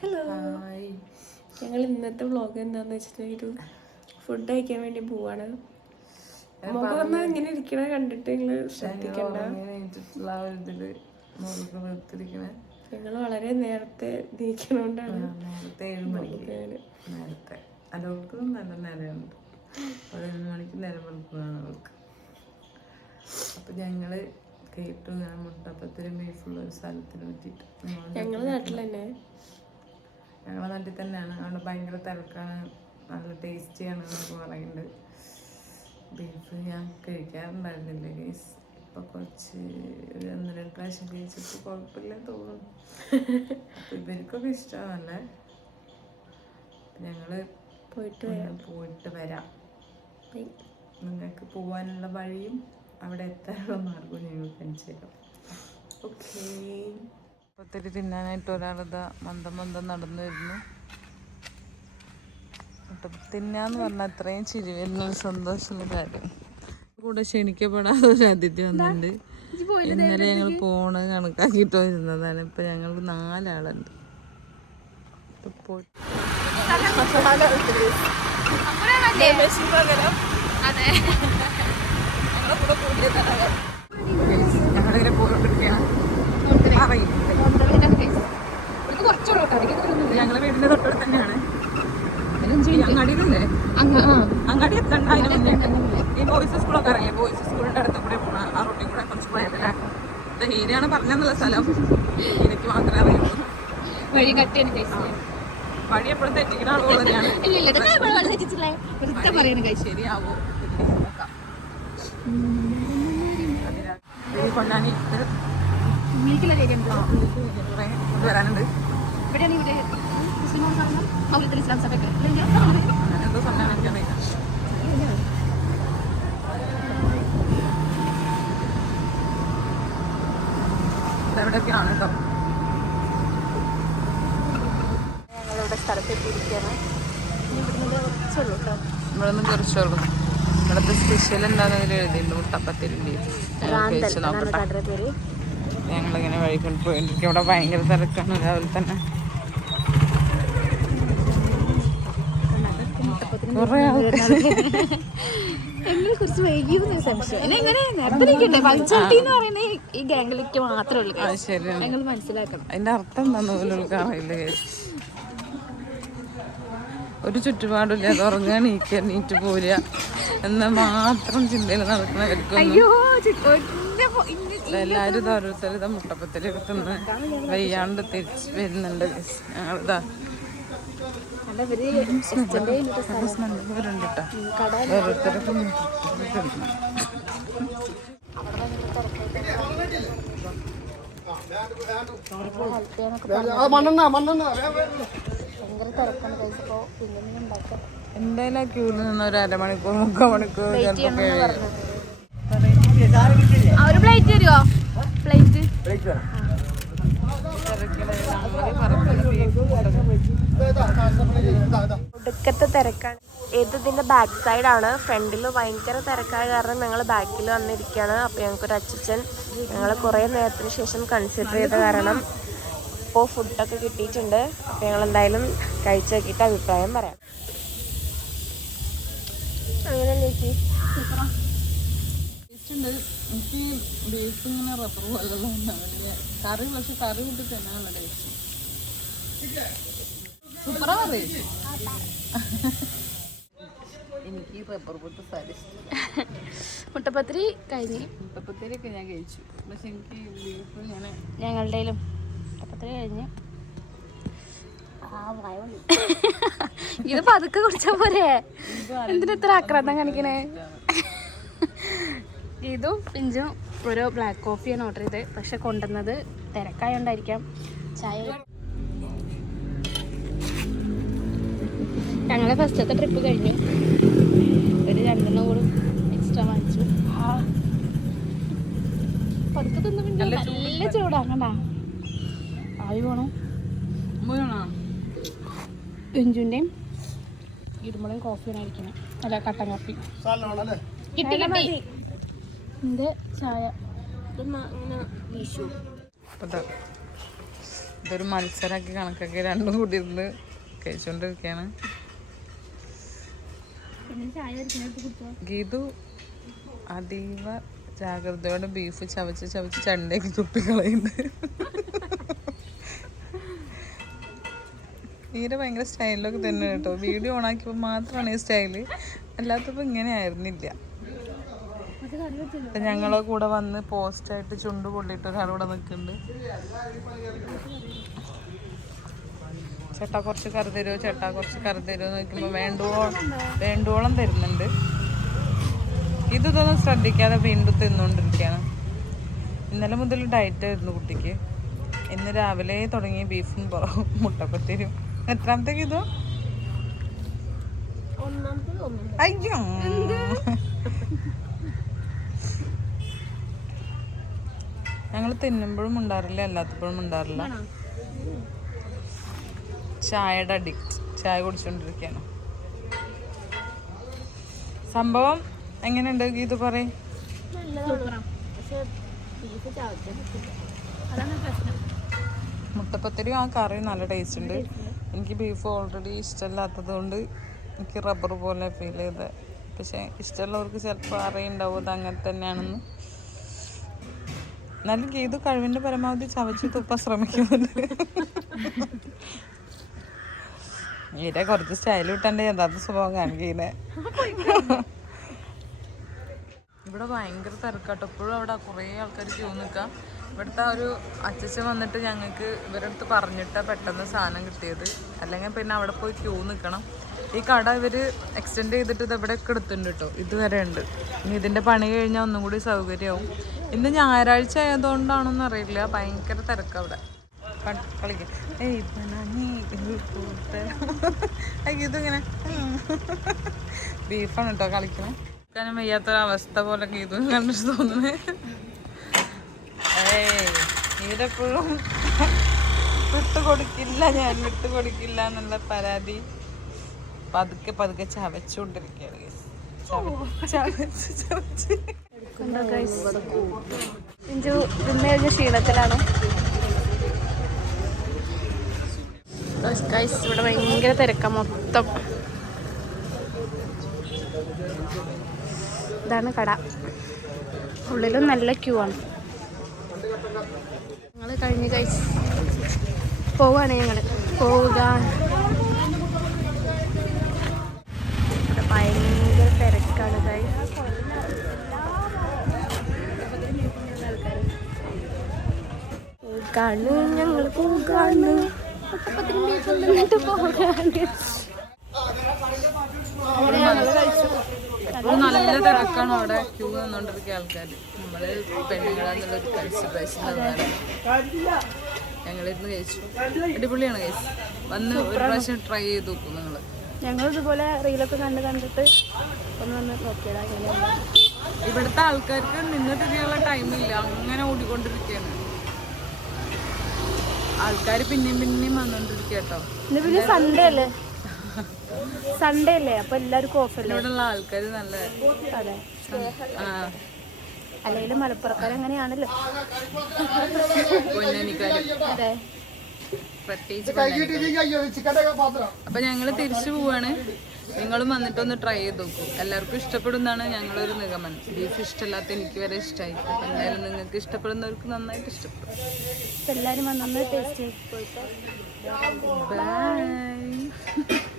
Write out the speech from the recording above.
Hello ഞങ്ങൾ ഇന്നത്തെ vlog എന്താന്ന് വെച്ചിട്ടുണ്ടെങ്കിൽ ഫുഡ് കഴിക്കാൻ വേണ്ടി പോവാണ്. മുഖം ഇങ്ങനെ ഇരിക്കണ കണ്ടിട്ട് നിങ്ങൾ ശ്രദ്ധിക്കണ്ട. ഞങ്ങൾ വളരെ നേരത്തെ നീക്കണോണ്ടാണ് നേരത്തെ ഏഴ് മണിക്ക്. നേരത്തെ. അലോർക്കും നല്ല നേരമുണ്ട്. പതിനൊന്ന് മണിക്ക് നേരം വെളുക്കുകയാണ് അവൾക്ക്. അപ്പൊ ഞങ്ങൾ കേട്ടു ഞാൻ മുട്ടപ്പത്തിരി ബീഫുള്ള ഒരു സ്ഥലത്തിന് പറ്റിയിട്ട്. ഞങ്ങൾ നാട്ടിൽ തന്നെ ഞങ്ങളെ നാട്ടിൽ തന്നെയാണ്. അവിടെ ഭയങ്കര തിരക്കാണ്. നല്ല ടേസ്റ്റിയാണ് എന്നൊക്കെ പറയുന്നുണ്ട് ബീഫ് ഞാൻ കഴിക്കാറുണ്ടായിരുന്നില്ല ഗേസ് ഇപ്പൊ കുറച്ച് ഒരു ഒന്ന് രണ്ട് പ്രാവശ്യം കഴിച്ചിട്ട് കുഴപ്പമില്ല തോന്നുന്നു. അപ്പൊ ഇവർക്കൊക്കെ ഇഷ്ടമാണല്ലേ? ഞങ്ങൾ പോയിട്ട് പോയിട്ട് വരാം. നിങ്ങൾക്ക് പോകാനുള്ള വഴിയും അവിടെ എത്താനുള്ള മാർഗവും ഞങ്ങൾ കാണിച്ചു തരാം. ഓക്കേ. ഒത്തിരി തിന്നാനായിട്ട് ഒരാളിതാ മന്ദം മന്ദം നടന്നു വരുന്നു. തിന്നാന്ന് പറഞ്ഞാൽ അത്രയും ചിരി വരുന്ന ഒരു സന്തോഷമുള്ള കാര്യം. കൂടെ ക്ഷണിക്കപ്പെടാതെ ഒരു അതിഥി വന്നിട്ടുണ്ട്. ഇന്നലെ ഞങ്ങൾ പോണ് കണക്കാക്കിയിട്ട് വരുന്നതാണ്. ഇപ്പൊ ഞങ്ങൾ നാലാളുണ്ട്. അതെ. ഞങ്ങളെ കൂടെ ഞങ്ങളിങ്ങനെ പോയിക്കൊണ്ടിരിക്കുകയാണ് ഞങ്ങളെ വീടിന്റെ തൊട്ടടുത്ത് തന്നെയാണ് ഈ അങ്ങാടിയിലല്ലേ അങ്ങാടി എത്തണ്ട അതിന് മുന്നേ ഈ ബോയ്സ് സ്കൂളൊക്കെ അറിയാം ബോയ്സ് സ്കൂളിന്റെ അടുത്ത് കൂടെ പോണ ആ റോട്ടിൽ കൂടെ കുറച്ച് പോയതല്ലേ ഹീരയാണ് പറഞ്ഞെന്നുള്ള സ്ഥലം. എനിക്ക് മാത്രമേ അറിയുള്ളൂ. വഴി കട്ടിയാണ് കഴിച്ചത് വഴി എപ്പോഴും തെറ്റിക്കുന്ന ആളുകൾ തന്നെയാണ്. ഇല്ല ഇല്ല ഇതൊക്കെ ഇവിടെ വളരെ തെറ്റിച്ചില്ലേ വെറുതെ പറയുന്നത് കഴിച്ചു ശരിയാവോ നോക്കാം അതിനാൽ ഈ പൊന്നാനി ഇത് ഉള്ളിലേക്കുള്ള രേഖയുണ്ട് കുറേ കൊണ്ടുവരാനുണ്ട് ഇവിടെയാണ് ഇവിടെ മുസ്ലിം പറഞ്ഞാൽ മൗലത്തിൽ ഇസ്ലാം സഭയ്ക്ക് അല്ലെങ്കിൽ അങ്ങനെ എന്തോ സമയം എനിക്കറിയില്ല ഇതെവിടെയൊക്കെയാണ് കേട്ടോ ഞങ്ങളിവിടെ സ്ഥലത്തെത്തിയിരിക്കുകയാണ്. കുറച്ചുള്ളൂ കേട്ടോ ഇവിടെ നിന്ന് കുറച്ചുള്ളൂ. ഇവിടുത്തെ സ്പെഷ്യൽ എന്താണെന്ന് എഴുതിയിട്ടുണ്ട്. മുട്ടപ്പത്തിരിന്റെ ഞങ്ങളിങ്ങനെ വഴി പോയിട്ട് ഇവിടെ ഭയങ്കര തിരക്കാണ്. രാവിലെ തന്നെ. കുറേ ആൾക്കാർ എങ്ങനെ കുറച്ച് വൈകിയെന്ന് സംശയം. എന്നെ എങ്ങനെ നേരത്തെ നിൽക്കട്ടെ എന്ന് പറയുന്നത് ഈ- ഗാംഗിലേക്ക് മാത്രമേ ഉള്ളൂ ഞങ്ങൾ മനസ്സിലാക്കണം. അതിന്റെ അർത്ഥം എന്താണെന്ന് പോലും അറിയില്ല. ഒരു ചുറ്റുപാടില്ല അത് ഉറങ്ങാൻ നീക്കുക നീറ്റ് പോരുക. എന്ന മാത്രം ചിന്തയിൽ നടക്കുന്നവർക്ക് അയ്യോ ഓരോരുത്തരും ഇത് മുട്ടപ്പത്തിൽ എടുത്തുനിന്ന് വയ്യാണ്ട് തിരിച്ച് വരുന്നുണ്ട്. ഞങ്ങളിതാ ഓരോരുത്തരൊക്കെ മുട്ടപ്പത്തിലേക്ക് എടുക്കണം. ഭയങ്കര തിരക്കാണ് കഴിച്ചപ്പോ പിന്നെ ഉണ്ടാക്കാം. എന്തായാലും ആ ക്യൂവിൽ നിന്ന് ഒരു അരമണിക്കൂർ മുക്കാൽ മണിക്കൂർ ചിലപ്പോൾ ആ, ഒരു പ്ലേറ്റ് തരുമോ പ്ലേറ്റ് ഒടുക്കത്തെ തിരക്കാണ്. ഏത് ഇതിന്റെ ബാക്ക് സൈഡ് ആണ്? ഫ്രണ്ടിൽ ഭയങ്കര തിരക്കായ കാരണം ഞങ്ങൾ ബാക്കിൽ വന്നിരിക്കുകയാണ് അപ്പോൾ ഞങ്ങൾക്കൊരു അച്ഛൻ ഞങ്ങൾ കുറേ നേരത്തിന് ശേഷം കൺസിഡർ ചെയ്ത കാരണം ഇപ്പോൾ ഫുഡൊക്കെ കിട്ടിയിട്ടുണ്ട്. അപ്പോൾ ഞങ്ങൾ എന്തായാലും കഴിച്ച് നോക്കിയിട്ട് അഭിപ്രായം പറയാം. അങ്ങനെ ചേച്ചി എനിക്ക് ബേസ് ഇങ്ങനെ റബ്ബർ പോലുള്ള കറി പക്ഷെ കറി കൂട്ടി തന്നെയാണ് ടേസ്റ്റ് സൂപ്പറാ കറി. എനിക്ക് ഈ റബ്ബർ പൊട്ട് സാരി മുട്ടപ്പത്തിരി കഴിഞ്ഞ്. മുട്ടപ്പത്തേരിയൊക്കെ ഞാൻ കഴിച്ചു. പക്ഷെ എനിക്ക് ബീഫ് ഞങ്ങളുടെയിലും. മുട്ടപ്പത്തിരി കഴിഞ്ഞ്. ഇത് പതുക്കെ കുടിച്ചാ പോരെ. എന്തിനാ ഇത്ര ആക്രാന്തം കാണിക്കണേ? ഇതും. പിഞ്ചും ഒരു ബ്ലാക്ക് കോഫിയാണ് ഓർഡർ ചെയ്തത്. പക്ഷെ കൊണ്ടുവന്നത് തിരക്കായോണ്ടായിരിക്കാം. ചായ ഞങ്ങളെ ഫസ്റ്റത്തെ ട്രിപ്പ് കഴിഞ്ഞു. ഒരു രണ്ടെണ്ണം കൂടി എക്സ്ട്രാ വാങ്ങിച്ചു. പതുക്കെ തിന്നു നല്ല ചൂടാക്കണ്ട പെഞ്ചുന്റെയും ഇടുമ്പോഴും കോഫിയാണ് ഇരിക്കുന്നത് അല്ല കട്ടൻ കാപ്പി കിട്ടി കിട്ടി. എന്റെ ചായ. ഇതൊരു മത്സരമാക്കി കണക്കാക്കി രണ്ടും കൂടി ഇരുന്ന് കഴിച്ചുകൊണ്ടിരിക്കുകയാണ് ചായ കുടിച്ചോ? ഗീതു അതീവ ജാഗ്രതയോടെ ബീഫ് ചവച്ച് ചവച്ച് ചണ്ടയൊക്കെ തുപ്പിക്കളയുന്നുണ്ട് തീരെ ഭയങ്കര സ്റ്റൈലിലൊക്കെ തന്നെ കേട്ടോ. വീഡിയോ ഓണാക്കിയപ്പോൾ മാത്രമാണ് ഈ സ്റ്റൈൽ അല്ലാത്തപ്പോൾ ഇങ്ങനെ ആയിരുന്നില്ല. ഞങ്ങളെ കൂടെ വന്ന് പോസ്റ്റായിട്ട് ചുണ്ട് പൊള്ളിയിട്ട് ഒരാളിവിടെ നിൽക്കുന്നുണ്ട് ചേട്ടാ കുറച്ച് കറി ചേട്ടാ കുറച്ച് കറി തരുമോ എന്ന് നോക്കുമ്പോൾ വേണ്ടുവോളം വേണ്ടുവോളം തരുന്നുണ്ട്. ഇത് ഇതൊന്നും ശ്രദ്ധിക്കാതെ വീണ്ടും തിന്നുകൊണ്ടിരിക്കുകയാണ് ഇന്നലെ മുതൽ ഡയറ്റ് ആയിരുന്നു കുട്ടിക്ക്. ഇന്ന് രാവിലെ തുടങ്ങിയ ബീഫും മുട്ടപ്പത്തിരും എത്രാമത്തേക്ക് ഇത്? അയ്യോ. ഞങ്ങൾ തിന്നുമ്പോഴും ഉണ്ടാറില്ല അല്ലാത്തപ്പോഴും ഉണ്ടാറില്ല ചായയുടെ അഡിക്റ്റ് ചായ കുടിച്ചോണ്ടിരിക്കുകയാണ് സംഭവം എങ്ങനെയുണ്ട്? ഗീതു പറയും. മുട്ടപ്പത്തിരിയും ആ കറിയും നല്ല ടേസ്റ്റ് ഉണ്ട്. എനിക്ക് ബീഫ് ഓൾറെഡി ഇഷ്ടമല്ലാത്തത് കൊണ്ട് എനിക്ക് റബ്ബർ പോലെ ഫീൽ ചെയ്തത്. പക്ഷേ ഇഷ്ടമുള്ളവർക്ക് ചിലപ്പോൾ അറിയുണ്ടാവും അത് അങ്ങനെ തന്നെയാണെന്ന്. എന്നാലും ഗീതു കഴിവിന്റെ പരമാവധി ചവച്ച് തുപ്പ ശ്രമിക്കുന്നുണ്ട്. ഈരെ കുറച്ച് സ്റ്റൈൽ വിട്ടെന്റെ യഥാർത്ഥ സ്വഭാവം കാണിക്കുന്നേ. ഇവിടെ ഭയങ്കര തിരക്കാട്ടോ. എപ്പോഴും അവിടെ കുറേ ആൾക്കാർ ക്യൂ നിൽക്കാം ഇവിടുത്തെ ഒരു അച്ചച്ചൻ വന്നിട്ട് ഞങ്ങൾക്ക് ഇവരുടെ അടുത്ത് പറഞ്ഞിട്ടാണ് പെട്ടെന്ന് സാധനം കിട്ടിയത്. അല്ലെങ്കിൽ പിന്നെ അവിടെ പോയി ക്യൂ നിൽക്കണം. ഈ കട ഇവർ എക്സ്റ്റെൻഡ് ചെയ്തിട്ട് ഇത് ഇവിടെ എടുത്തിട്ടുണ്ട് കേട്ടോ. ഇതുവരെ ഉണ്ട്. ഇനി ഇതിന്റെ പണി കഴിഞ്ഞാൽ ഒന്നും കൂടി സൗകര്യമാവും. ഇന്ന് ഞായറാഴ്ച ആയതുകൊണ്ടാണോന്ന് അറിയില്ല. ഭയങ്കര തിരക്കാണ് അവിടെ. കളിക്കും. ഏയ് ഇതിങ്ങനെ. ബീഫാണ് കേട്ടോ കളിക്കണേ. കാരണം വയ്യാത്തൊരവസ്ഥ പോലെ ഗീതു കണ്ടിട്ട് തോന്നുന്നേ. ഏയ് ഇവരെപ്പോഴും വിട്ടുകൊടുക്കില്ല ഞാൻ വിട്ടുകൊടുക്കില്ല എന്നുള്ള പരാതി പതുക്കെ പതുക്കെ ചവച്ചുകൊണ്ടിരിക്കുകയാണ് ഇവിടെ ഭയങ്കര തിരക്ക മൊത്തം. ഇതാണ് കട. ഉള്ളിലും നല്ല ക്യൂ ആണ്. ഞങ്ങൾ കഴിഞ്ഞ് ഗൈസ് പോവാണ് ഞങ്ങൾ പോവുക. ഇവിടെ ഭയങ്കര തിരക്കാണ് ഗൈസ് പോകാണ് ഞങ്ങൾ പോകാണ്. പോകാണ്. ഇപ്പോൾ നല്ല തിരക്കാണ് അവിടെ. ക്യൂ നിന്നുകൊണ്ടിരിക്കുക ആൾക്കാർ നമ്മൾ പെണ്ണുങ്ങളാന്നുള്ള ഒരു കൺസിഡറേഷൻ ഞങ്ങളിരുന്ന് കഴിച്ചു. അടിപൊളിയാണ് കഴിച്ചു വന്ന് ഒരു പ്രാവശ്യം ട്രൈ ചെയ്ത് നോക്കും നിങ്ങൾ ഞങ്ങൾ ഇതുപോലെ റീലൊക്കെ കണ്ട് കണ്ടിട്ട് ഒന്ന് വന്ന് നോക്കിയതാ ഇവിടുത്തെ ആൾക്കാർക്ക് ടൈം ടൈമില്ല അങ്ങനെ ഓടിക്കൊണ്ടിരിക്കുകയാണ് ആൾക്കാർ പിന്നെയും പിന്നെയും വന്നോണ്ടിരിക്കുക കേട്ടോ പിന്നെ സൺഡേ അല്ലേ? സൺഡേ അല്ലേ? അപ്പൊ എല്ലാവർക്കും ഓഫർ ഇവിടെയുള്ള ആൾക്കാർ നല്ല അതെ. അല്ലെങ്കിൽ മലപ്പുറക്കാർ അങ്ങനെയാണല്ലോ. പൊന്നനിക്കാര്. അതെ. പ്രത്യേകിച്ച് പൊന്നാനിക്കാര്. അപ്പൊ ഞങ്ങൾ തിരിച്ചു പോവാണ്. നിങ്ങളും വന്നിട്ടൊന്ന് ട്രൈ ചെയ്ത് നോക്കൂ. എല്ലാവർക്കും ഇഷ്ടപ്പെടുന്നതാണ് ഞങ്ങളൊരു നിഗമനം. ബീഫ് ഇഷ്ടമല്ലാത്ത എനിക്ക് വരെ ഇഷ്ടമായി അപ്പൊ എന്തായാലും നിങ്ങൾക്ക് ഇഷ്ടപ്പെടുന്നവർക്ക് നന്നായിട്ട് ഇഷ്ടപ്പെടും. എല്ലാരും ടേസ്റ്റ് ചെയ്ത് പോയിട്ട് ബൈ